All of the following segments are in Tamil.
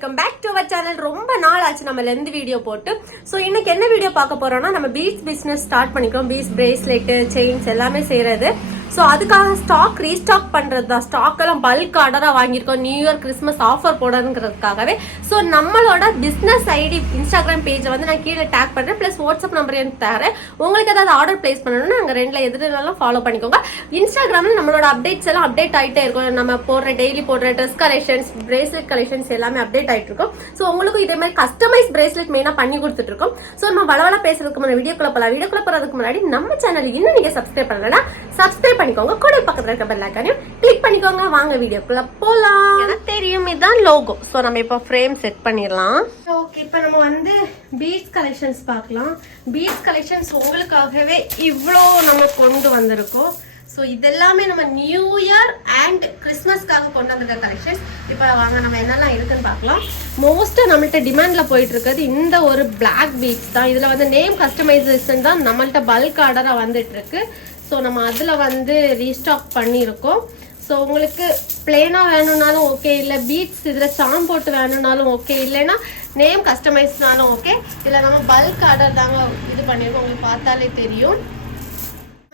Welcome back to our channel. ரொம்ப நாள் ஆச்சு நம்ம லெந்து வீடியோ போட்டு. ஸோ இன்னைக்கு என்ன வீடியோ பார்க்க போறோம்னா, நம்ம பீட்ஸ் பிசினஸ் ஸ்டார்ட் பண்ணிக்கிறோம். பீட்ஸ் பிரேஸ்லெட், செயின்ஸ் எல்லாமே செய்யறது. ஸோ அதுக்காக ஸ்டாக் ரீஸ்டாக் பண்றது தான். ஸ்டாக் எல்லாம் பல்க் ஆர்டரா வாங்கியிருக்கோம், நியூ இயர் கிறிஸ்மஸ் ஆஃபர் போடுறதுக்காகவே. ஸோ நம்மளோட பிசினஸ் ஐடி இன்ஸ்டாகிராம் பேஜை வந்து நான் கீழே டேக் பண்றேன், பிளஸ் வாட்ஸ்அப் நம்பர் எனக்கு தரேன். உங்களுக்கு ஏதாவது ஆர்டர் பிளேஸ் பண்ணணும்னா அங்கே ரெண்டுல எதுனாலும் ஃபாலோ பண்ணிக்கோங்க. இன்ஸ்டாகிராம்ல நம்மளோட அப்டேட்ஸ் எல்லாம் அப்டேட் ஆகிட்டே இருக்கும். நம்ம போடுற டெய்லி போடுற ட்ரெஸ் கலெக்ஷன்ஸ், பிரேஸ்லெட் கலெக்ஷன்ஸ் எல்லாமே அப்டேட் ஆகிட்டு இருக்கும். ஸோ உங்களுக்கும் இதே மாதிரி கஸ்டமைஸ் பிரேஸ்லெட் மெயினாக பண்ணி கொடுத்துட்டு இருக்கோம். ஸோ நம்ம வளவலா பேசுறதுக்கு முன்னாடி வீடியோக்குள்ள போகலாம். வீடியோக்குள்ள போறதுக்கு முன்னாடி நம்ம சேனல் இன்னும் நீங்க சப்ஸ்கிரைப் பண்ணலன்னா சப்ஸ்கிரைப் பண்ணிக்கோங்க. கூட பக்கத்துல இருக்க பெல் ஐகானையும் கிளிக் பண்ணிக்கோங்க. வாங்க வீடியோக்குள்ள போலாம். எனக்கு தெரியும் இதுதான் லோகோ. ஸோ நம்ம இப்போ ஃப்ரேம் செட் பண்ணிடலாம். ஓகே, இப்போ நம்ம வந்து பீட்ஸ் கலெக்ஷன்ஸ் பார்க்கலாம். பீட்ஸ் கலெக்ஷன்ஸ் உங்களுக்காகவே இவ்வளோ நம்ம கொண்டு வந்திருக்கோம். ஸோ இதெல்லாமே நம்ம நியூ இயர் அண்ட் கிறிஸ்மஸ்க்காக கொண்டு வந்திருக்க கலெக்ஷன்ஸ். இப்போ வாங்க நம்ம என்னெல்லாம் இருக்குன்னு பார்க்கலாம். மோஸ்ட்டாக நம்மள்ட்ட டிமாண்டில் போயிட்டு இருக்கிறது இந்த ஒரு பிளாக் பீட்ஸ் தான். இதில் வந்து நேம் கஸ்டமைசேஷன் தான் நம்மள்ட்ட பல்க் ஆர்டராக வந்துட்டு இருக்கு. ஸோ நம்ம அதில் வந்து ரீஸ்டாக் பண்ணியிருக்கோம். ஸோ உங்களுக்கு பிளெயினாக வேணும்னாலும் ஓகே, இல்லை பீட்ஸ் இதில் சாம் போட்டு வேணும்னாலும் ஓகே, இல்லைன்னா நேம் கஸ்டமைஸ்னாலும் ஓகே. இதில் நம்ம பல்க் ஆர்டர் தாங்க இது பண்ணியிருக்கோம். உங்களுக்கு பார்த்தாலே தெரியும்.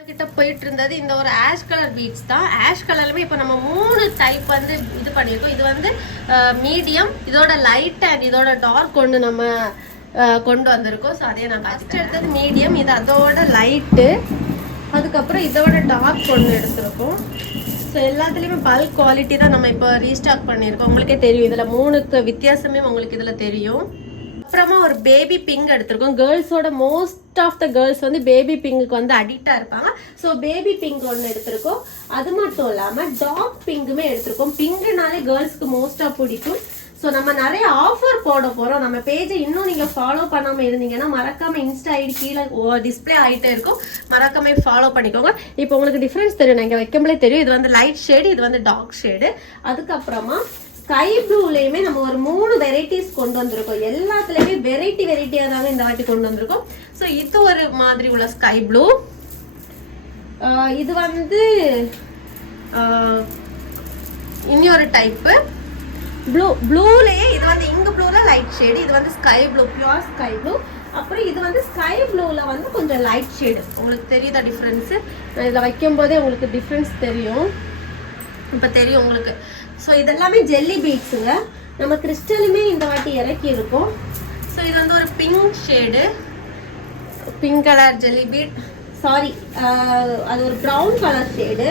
கிட்ட போயிட்டு இருந்தது இந்த ஒரு ஆஷ் கலர் பீட்ஸ் தான். ஆஷ் கலர்லுமே இப்போ நம்ம 3 டைப் வந்து இது பண்ணியிருக்கோம். இது வந்து மீடியம், இதோட லைட் அண்ட் இதோட டார்க் கொண்டு நம்ம கொண்டு வந்திருக்கோம். ஸோ அதே நான் ஃபஸ்ட் எடுத்தது மீடியம், இது அதோட லைட்டு, அதுக்கப்புறம் இதோட டார்க் கொண்டு எடுத்திருக்கோம். ஸோ எல்லாத்துலேயுமே பல்க் குவாலிட்டி தான் நம்ம இப்போ ரீஸ்டாக் பண்ணியிருக்கோம். உங்களுக்கே தெரியும், இதில் 3க்கு வித்தியாசமே உங்களுக்கு இதில் தெரியும். அப்புறமா ஒரு பேபி பிங்க் எடுத்திருக்கோம். கேர்ள்ஸோட மோஸ்ட் ஆஃப் த கேர்ள்ஸ் வந்து பேபி பிங்குக்கு வந்து அடிக்டா இருப்பாங்க. ஸோ பேபி பிங்க் ஒன்று எடுத்திருக்கோம். அது மட்டும் இல்லாமல் டார்க் பிங்குமே எடுத்திருக்கோம். பிங்குனாலே கேர்ள்ஸ்க்கு மோஸ்டா பிடிக்கும். ஸோ நம்ம நிறைய ஆஃபர் போட போறோம். நம்ம பேஜை இன்னும் நீங்க ஃபாலோ பண்ணாம இருந்தீங்கன்னா மறக்காம இன்ஸ்டா ஐடி கீழே டிஸ்பிளே ஆகிட்டே இருக்கும், மறக்காம ஃபாலோ பண்ணிக்கோங்க. இப்போ உங்களுக்கு டிஃபரன்ஸ் தெரியும், நான் இங்கே வைக்கும்போதே தெரியும். இது வந்து லைட் ஷேடு, இது வந்து டார்க் ஷேடு. அதுக்கப்புறமா ஸ்கை ப்ளூலயுமே நம்ம ஒரு 3 வெரைட்டிஸ் கொண்டு வந்திருக்கோம். எல்லாத்துலயுமே வெரைட்டியா தாங்க இந்த வாட்டி கொண்டு வந்திருக்கோம். ஸோ இது ஒரு மாதிரி உள்ள ஸ்கை ப்ளூ. இது வந்து இனி ஒரு டைப்பு ப்ளூலயே இது வந்து இங்கு ப்ளூல லைட் ஷேடு, இது வந்து sky blue, pure sky blue. அப்புறம் இது வந்து ஸ்கை ப்ளூல வந்து கொஞ்சம் லைட் ஷேடு. உங்களுக்கு தெரியுதா டிஃப்ரென்ஸ்? நான் இதில் வைக்கும் போதே உங்களுக்கு டிஃப்ரென்ஸ் தெரியும், இப்போ தெரியும் உங்களுக்கு. ஸோ இதெல்லாமே ஜெல்லி பீட்ஸுங்க. நம்ம கிறிஸ்டலுமே இந்த வாட்டி இறக்கி இருக்கோம். ஸோ இது வந்து ஒரு pink shade, pink colour jelly bead. Sorry, அது ஒரு ப்ரௌன் கலர் ஷேடு.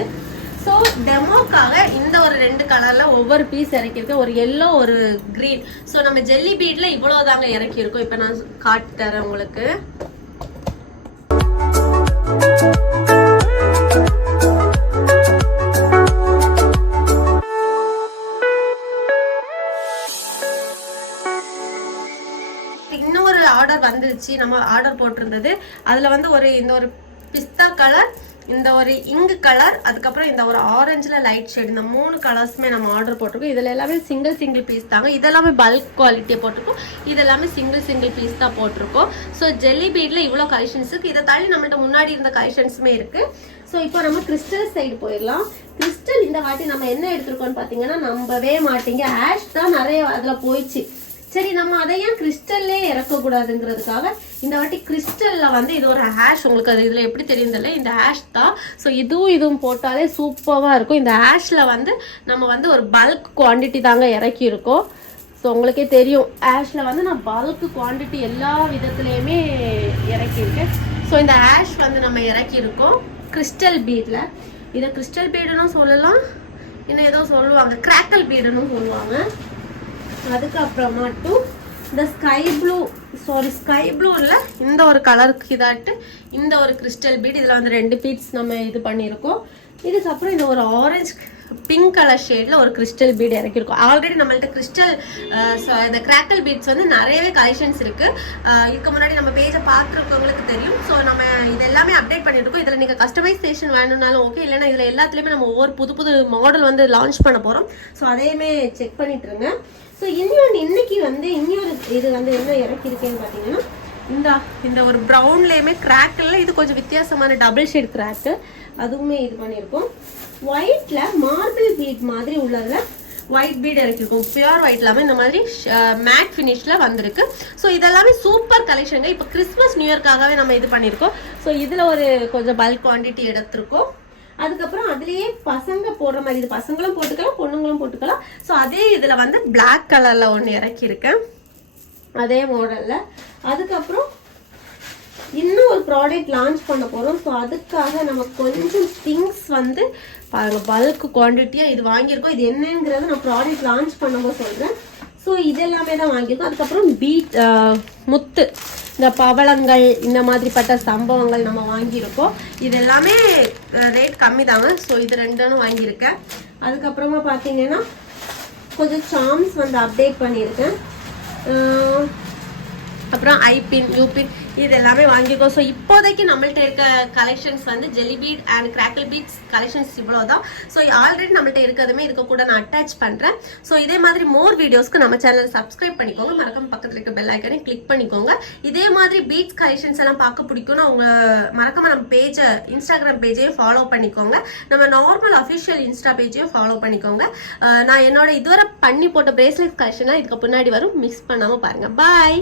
ஸோ டெமோக்காக இந்த ஒரு 2 கலர்ல ஒவ்வொரு பீஸ் இறக்கியிருக்கேன், ஒரு எல்லோ ஒரு கிரீன். ஸோ நம்ம ஜெல்லி பீட்ல இவ்வளோதாங்க இறக்கியிருக்கோம். இப்போ நான் காட்டி தரேன் உங்களுக்கு. இன்னொரு ஆர்டர் வந்துருச்சு, நம்ம ஆர்டர் போட்டிருந்தது. அதுல வந்து இந்த ஒரு பிஸ்தா கலர், இந்த ஒரு இங்கு கலர், அதுக்கப்புறம் இந்த ஒரு ஆரஞ்சுல லைட் ஷேட், இந்த 3 கலர்ஸுமே நம்ம ஆர்டர் போட்டிருக்கோம். இதுல எல்லாமே சிங்கிள் பீஸ் தாங்க. இதெல்லாமே பல்க் குவாலிட்டியை போட்டிருக்கோம். இதெல்லாமே சிங்கிள் பீஸ் தான் போட்டிருக்கோம். ஸோ ஜெல்லி பீட்ல இவ்வளோ கலெக்ஷன்ஸ் இருக்கு. இதை தாண்டி நம்மள்ட்ட முன்னாடி இருந்த கலெக்ஷன்ஸுமே இருக்கு. ஸோ இப்போ நம்ம கிறிஸ்டல் சைடு போயிடலாம். கிறிஸ்டல் இந்த வாட்டி நம்ம என்ன எடுத்திருக்கோம்னு பார்த்தீங்கன்னா, நம்பவே மாட்டீங்க, ஆஷ் தான் நிறைய அதில் போயிடுச்சு. சரி, நம்ம அதை ஏன் கிறிஸ்டல்லே இறக்கக்கூடாதுங்கிறதுக்காக இந்த வாட்டி கிறிஸ்டல்ல வந்து இது ஒரு ஹேஷ். உங்களுக்கு அது இதில் எப்படி தெரியுதில்ல, இந்த ஹேஷ் தான். ஸோ இதுவும் போட்டாலே சூப்பராக இருக்கும். இந்த ஹேஷில் வந்து நம்ம வந்து ஒரு பல்க் குவான்டிட்டி தாங்க இறக்கி இருக்கோம். ஸோ உங்களுக்கே தெரியும், ஹேஷில் வந்து நான் பல்க் குவான்டிட்டி எல்லா விதத்துலேயுமே இறக்கியிருக்கேன். ஸோ இந்த ஹேஷ் வந்து நம்ம இறக்கியிருக்கோம் கிறிஸ்டல் பீடில். இதை கிறிஸ்டல் பீடுன்னு சொல்லலாம், இன்னும் ஏதோ சொல்லுவாங்க, கிராக்கல் பீடுன்னு சொல்லுவாங்க. அதுக்கப்புறமா இந்த ஸ்கை ப்ளூ இல்லை, இந்த ஒரு கலருக்கு இதாட்டு இந்த ஒரு கிறிஸ்டல் பீட். இதில் வந்து 2 பீட்ஸ் நம்ம இது பண்ணியிருக்கோம். இதுக்கப்புறம் இந்த ஒரு ஆரஞ்சு பிங்க் கலர் ஷேட்ல ஒரு கிறிஸ்டல் பீட் இறக்கிருக்கோம். ஆல்ரெடி நம்மள்ட்ட கிறிஸ்டல் இந்த கிராக்கல் பீட்ஸ் வந்து நிறையவே கலெக்ஷன்ஸ் இருக்கு. இதுக்கு முன்னாடி நம்ம பேஜை பார்க்குறவங்களுக்கு தெரியும். ஸோ நம்ம இது எல்லாமே அப்டேட் பண்ணிருக்கோம். இதில் நீங்கள் கஸ்டமைசேஷன் வேணும்னாலும் ஓகே, இல்லைன்னா இதில் எல்லாத்துலேயுமே நம்ம ஒவ்வொரு புது மாடல் வந்து லான்ச் பண்ண போகிறோம். ஸோ அதையுமே செக் பண்ணிட்டு இருங்க. ஸோ இன்னைக்கு வந்து இன்னொரு இது வந்து என்ன இறக்கிருக்கேன்னு பார்த்தீங்கன்னா, இந்த ஒரு ப்ரௌன்லேயுமே கிராக்கில் இது கொஞ்சம் வித்தியாசமான டபுள் ஷேட் கிராக்கு, அதுவுமே இது பண்ணியிருக்கோம். ஒயிட்ல மார்பிள் பீட் மாதிரி உள்ளதுல ஒயிட் பீட் இறக்கிருக்கோம். பியூர் ஒயிட் இல்லாம இந்த மாதிரி மேட் ஃபினிஷ்ல வந்திருக்கு. ஸோ இதெல்லாமே சூப்பர் கலெக்ஷன். இப்போ கிறிஸ்மஸ் நியூ இயர்க்காகவே நம்ம இது பண்ணியிருக்கோம். ஸோ இதுல ஒரு கொஞ்சம் பல்க் குவான்டிட்டி எடுத்திருக்கோம். அதுக்கப்புறம் அதுலயே பசங்க போடுற மாதிரி, இது பசங்களும் போட்டுக்கலாம் பொண்ணுங்களும் போட்டுக்கலாம். ஸோ அதே இதுல வந்து பிளாக் கலர்ல ஒன்று இறக்கியிருக்கேன் அதே மாடல்ல. அதுக்கப்புறம் இன்னும் ஒரு ப்ராடக்ட் லான்ச் பண்ண போறோம். ஸோ அதுக்காக நம்ம கொஞ்சம் திங்ஸ் வந்து பாருங்க பல்க் குவான்டிட்டியா இது வாங்கியிருக்கோம். இது என்னங்கிறத நான் ப்ராடக்ட் லான்ச் பண்ணும்போது சொல்றேன். ஸோ இதெல்லாமே தான் வாங்கியிருக்கோம். அதுக்கப்புறம் முத்து, இந்த பவளங்கள், இந்த மாதிரிப்பட்ட சம்பவங்கள் நம்ம வாங்கியிருக்கோம். இது எல்லாமே ரேட் கம்மி தாங்க. ஸோ இது ரெண்டும் வாங்கியிருக்கேன். அதுக்கப்புறமா பார்த்தீங்கன்னா கொஞ்சம் சார்ம்ஸ் வந்து அப்டேட் பண்ணியிருக்கேன். அப்புறம் ஐபின், யூபின் இது எல்லாமே வாங்கியிருக்கோம். ஸோ இப்போதைக்கு நம்மள்ட்ட இருக்க கலெக்ஷன்ஸ் வந்து jelly bead and crackle beads collections இவ்வளோதான். ஸோ ஆல்ரெடி நம்மள்ட்ட இருக்கிறதுமே இதுக்கு கூட நான் அட்டாச் பண்ணுறேன். ஸோ இதே மாதிரி மோர் வீடியோஸ்க்கு நம்ம சேனல் சப்ஸ்கிரைப் பண்ணிக்கோங்க. மறக்காம பக்கத்தில் இருக்க பெல் ஐக்கனை கிளிக் பண்ணிக்கோங்க. இதே மாதிரி பீட்ஸ் கலெக்ஷன்ஸ் எல்லாம் பார்க்க பிடிக்கும்னா அவங்க மறக்காம நம்ம பேஜை, இன்ஸ்டாகிராம் பேஜையும் ஃபாலோ பண்ணிக்கோங்க. நம்ம நார்மல் அஃபிஷியல் இன்ஸ்டா பேஜையும் ஃபாலோ பண்ணிக்கோங்க. நான் என்னோட இதுவரை பண்ணி போட்ட பிரேஸ்லெட் கலெக்ஷன்லாம் இதுக்கு முன்னாடி வரும். மிஸ் பண்ணாமல் பாருங்கள். பாய்.